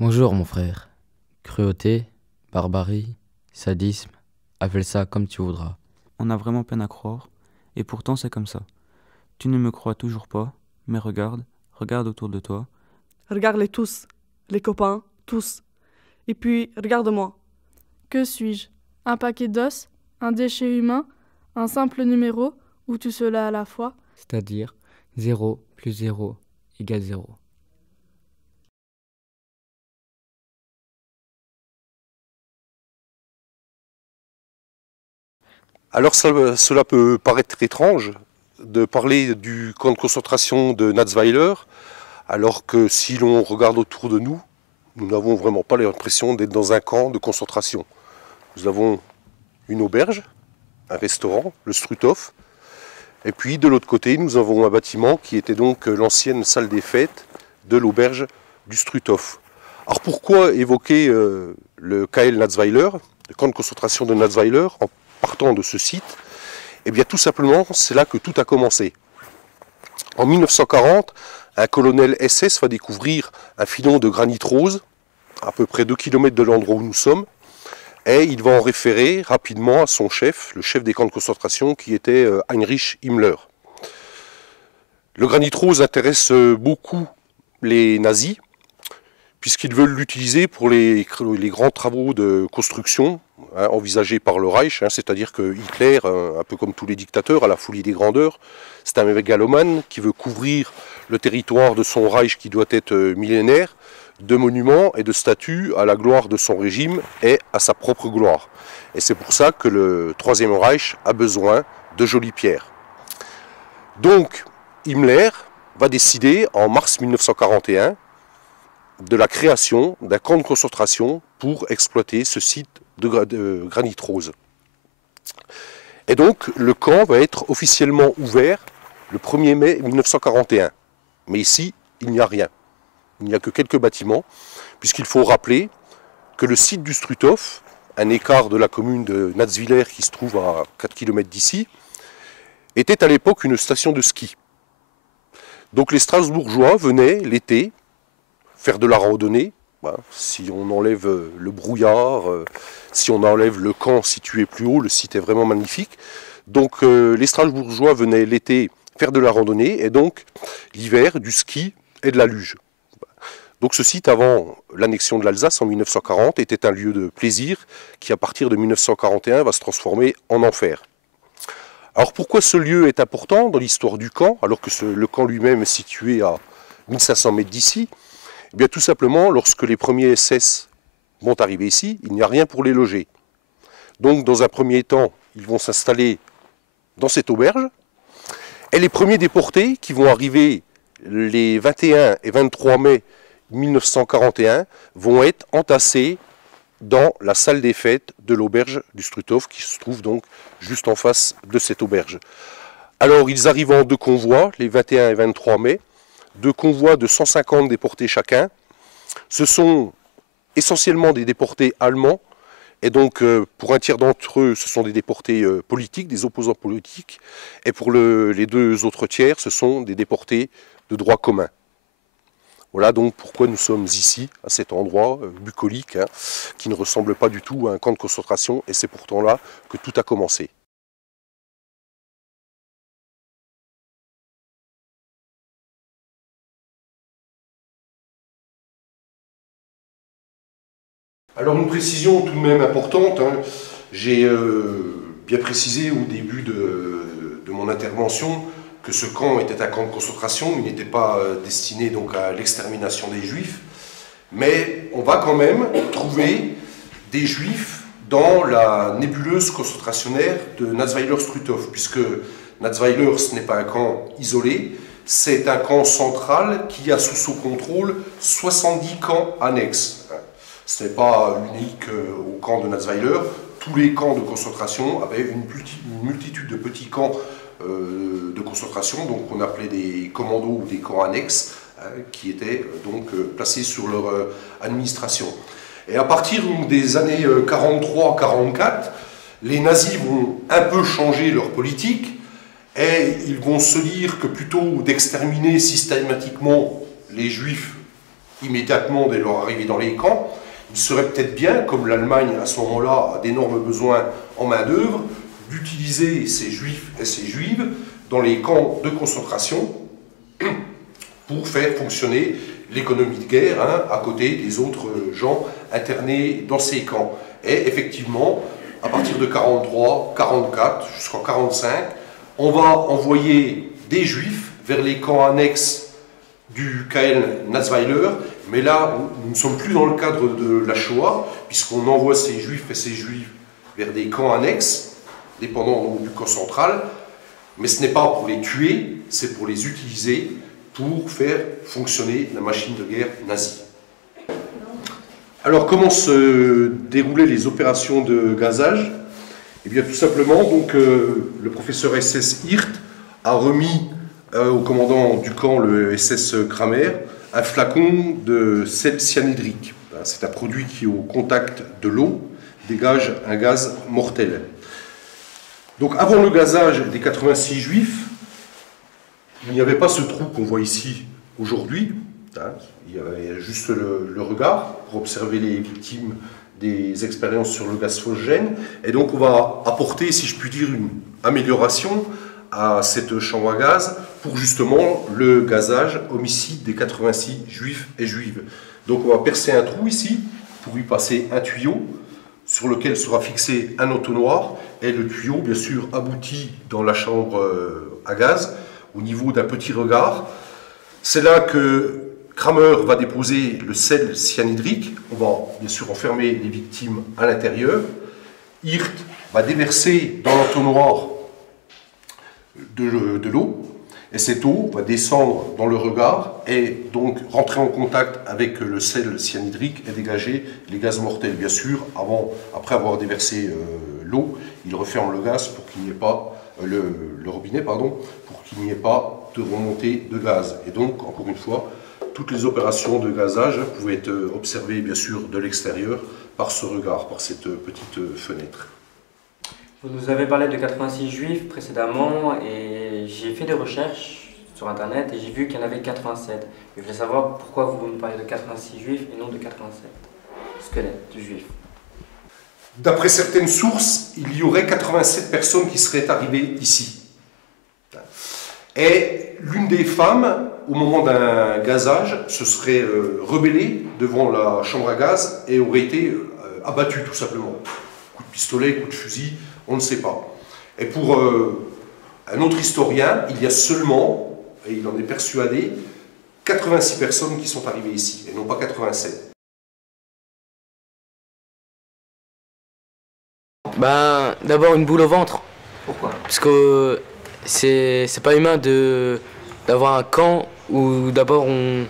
Bonjour mon frère. Cruauté, barbarie, sadisme, appelle ça comme tu voudras. On a vraiment peine à croire, et pourtant c'est comme ça. Tu ne me crois toujours pas, mais regarde, regarde autour de toi. Regarde-les tous, les copains, tous. Et puis, regarde-moi. Que suis-je? Un paquet d'os? Un déchet humain? Un simple numéro? Ou tout cela à la fois? C'est-à-dire 0 plus 0 égale 0. Alors cela peut paraître étrange de parler du camp de concentration de Natzweiler, alors que si l'on regarde autour de nous, nous n'avons vraiment pas l'impression d'être dans un camp de concentration. Nous avons une auberge, un restaurant, le Struthof, et puis de l'autre côté, nous avons un bâtiment qui était donc l'ancienne salle des fêtes de l'auberge du Struthof. Alors pourquoi évoquer le KL Natzweiler, le camp de concentration de Natzweiler, en partant de ce site? Eh bien tout simplement, c'est là que tout a commencé. En 1940, un colonel SS va découvrir un filon de granit rose, à peu près 2 km de l'endroit où nous sommes, et il va en référer rapidement à son chef, le chef des camps de concentration, qui était Heinrich Himmler. Le granit rose intéresse beaucoup les nazis, puisqu'ils veulent l'utiliser pour les grands travaux de construction envisagés par le Reich, c'est-à-dire que Hitler, un peu comme tous les dictateurs, à la folie des grandeurs, c'est un mégalomane qui veut couvrir le territoire de son Reich qui doit être millénaire, de monuments et de statues à la gloire de son régime et à sa propre gloire. Et c'est pour ça que le Troisième Reich a besoin de jolies pierres. Donc Himmler va décider en mars 1941 de la création d'un camp de concentration pour exploiter ce site de granit rose. Et donc le camp va être officiellement ouvert le 1er mai 1941. Mais ici, il n'y a rien. Il n'y a que quelques bâtiments, puisqu'il faut rappeler que le site du Struthof, un écart de la commune de Natzweiler qui se trouve à 4 km d'ici, était à l'époque une station de ski. Donc les Strasbourgeois venaient l'été faire de la randonnée, si on enlève le brouillard, si on enlève le camp situé plus haut, le site est vraiment magnifique. Donc les Strasbourgeois venaient l'été faire de la randonnée et donc l'hiver du ski et de la luge. Donc ce site, avant l'annexion de l'Alsace en 1940, était un lieu de plaisir qui, à partir de 1941, va se transformer en enfer. Alors pourquoi ce lieu est important dans l'histoire du camp, alors que le camp lui-même est situé à 1500 mètres d'ici? Eh bien tout simplement, lorsque les premiers SS vont arriver ici, il n'y a rien pour les loger. Donc dans un premier temps, ils vont s'installer dans cette auberge, et les premiers déportés qui vont arriver les 21 et 23 mai 1941 vont être entassés dans la salle des fêtes de l'auberge du Struthof qui se trouve donc juste en face de cette auberge. Alors ils arrivent en 2 convois, les 21 et 23 mai, 2 convois de 150 déportés chacun. Ce sont essentiellement des déportés allemands, et donc pour un tiers d'entre eux, ce sont des déportés politiques, des opposants politiques, et pour les 2 autres tiers, ce sont des déportés de droit commun. Voilà donc pourquoi nous sommes ici, à cet endroit bucolique, qui ne ressemble pas du tout à un camp de concentration, et c'est pourtant là que tout a commencé. Alors une précision tout de même importante, j'ai bien précisé au début de mon intervention que ce camp était un camp de concentration, il n'était pas destiné donc à l'extermination des Juifs, mais on va quand même trouver des Juifs dans la nébuleuse concentrationnaire de Natzweiler-Struthof, puisque Natzweiler, ce n'est pas un camp isolé, c'est un camp central qui a sous son contrôle 70 camps annexes. Ce n'est pas unique au camp de Natzweiler, tous les camps de concentration avaient une multitude de petits camps de concentration, donc on appelait des commandos ou des camps annexes, qui étaient donc placés sur leur administration. Et à partir des années 43-44, les nazis vont un peu changer leur politique, et ils vont se dire que plutôt d'exterminer systématiquement les juifs immédiatement dès leur arrivée dans les camps, il serait peut-être bien, comme l'Allemagne à ce moment-là a d'énormes besoins en main-d'œuvre, d'utiliser ces juifs et ces juives dans les camps de concentration pour faire fonctionner l'économie de guerre, hein, à côté des autres gens internés dans ces camps. Et effectivement, à partir de 43, 44, jusqu'en 45, on va envoyer des juifs vers les camps annexes du KL Natzweiler, mais là, nous ne sommes plus dans le cadre de la Shoah, puisqu'on envoie ces juifs et ces juives vers des camps annexes, dépendant donc du camp central, mais ce n'est pas pour les tuer, c'est pour les utiliser pour faire fonctionner la machine de guerre nazie. Alors, comment se déroulaient les opérations de gazage? Eh bien, tout simplement, donc, le professeur SS Hirt a remis au commandant du camp, le SS Kramer, un flacon de sel cyanhydrique. C'est un produit qui, au contact de l'eau, dégage un gaz mortel. Donc, avant le gazage des 86 juifs, il n'y avait pas ce trou qu'on voit ici aujourd'hui. Il y avait juste le regard pour observer les victimes des expériences sur le gaz phosgène. Et donc, on va apporter, si je puis dire, une amélioration à cette chambre à gaz pour justement le gazage homicide des 86 juifs et juives. Donc, on va percer un trou ici pour y passer un tuyau sur lequel sera fixé un entonnoir. Et le tuyau, bien sûr, aboutit dans la chambre à gaz au niveau d'un petit regard. C'est là que Kramer va déposer le sel cyanhydrique. On va bien sûr enfermer les victimes à l'intérieur. Hirt va déverser dans l'entonnoir de l'eau. Et cette eau va descendre dans le regard et donc rentrer en contact avec le sel cyanhydrique et dégager les gaz mortels. Bien sûr, après avoir déversé l'eau, il referme le gaz pour qu'il n'y ait pas le robinet, pardon, pour qu'il n'y ait pas de remontée de gaz. Et donc, encore une fois, toutes les opérations de gazage pouvaient être observées, bien sûr, de l'extérieur par ce regard, par cette petite fenêtre. Vous nous avez parlé de 86 juifs précédemment et j'ai fait des recherches sur internet et j'ai vu qu'il y en avait 87. Je voulais savoir pourquoi vous nous parlez de 86 juifs et non de 87 squelettes de juifs. D'après certaines sources, il y aurait 87 personnes qui seraient arrivées ici. Et l'une des femmes, au moment d'un gazage, se serait rebellée devant la chambre à gaz et aurait été abattue tout simplement. Coup de pistolet, coup de fusil, on ne sait pas. Et pour un autre historien, il y a seulement, et il en est persuadé, 86 personnes qui sont arrivées ici, et non pas 87. Ben, d'abord une boule au ventre. Pourquoi? Parce que c'est pas humain d'avoir un camp où d'abord on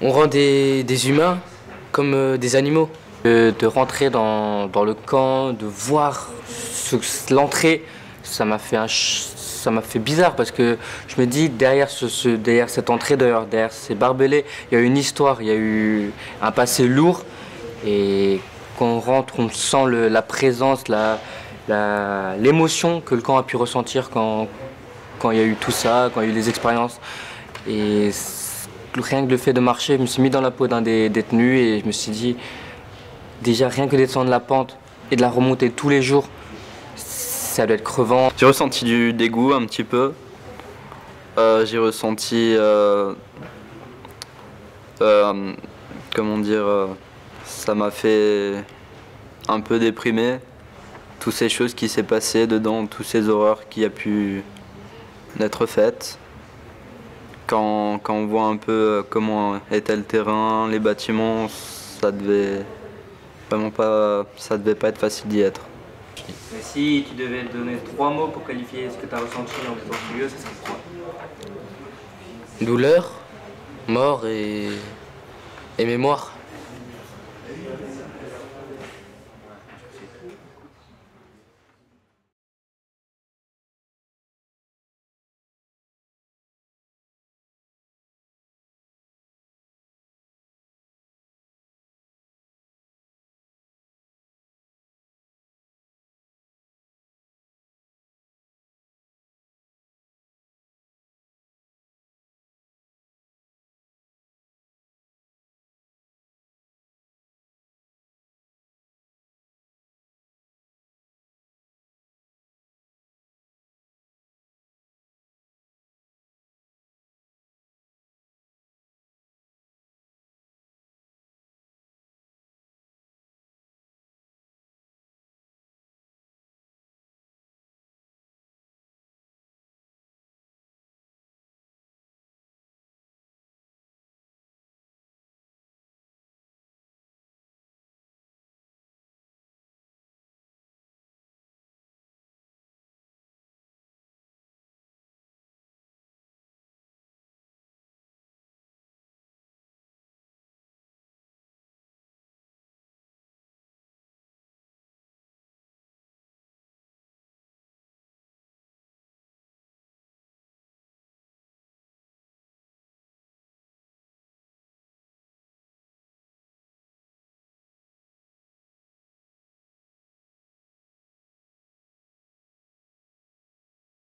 rend des humains comme des animaux. De rentrer dans le camp, de voir l'entrée, ça m'a fait bizarre parce que je me dis derrière cette entrée, derrière ces barbelés, il y a une histoire, il y a eu un passé lourd et quand on rentre, on sent la présence, l'émotion que le camp a pu ressentir quand il y a eu tout ça, quand il y a eu les expériences. Et rien que le fait de marcher, je me suis mis dans la peau d'un des détenus et je me suis dit, déjà rien que descendre la pente et de la remonter tous les jours, ça doit être crevant. J'ai ressenti du dégoût un petit peu. J'ai ressenti, comment dire, ça m'a fait un peu déprimer. Toutes ces choses qui s'est passées dedans, toutes ces horreurs qui a pu être faites. Quand on voit un peu comment était le terrain, les bâtiments, ça devait pas être facile d'y être. Mais si tu devais donner 3 mots pour qualifier ce que tu as ressenti en étant ce lieu, ça serait quoi? Douleur, mort et mémoire.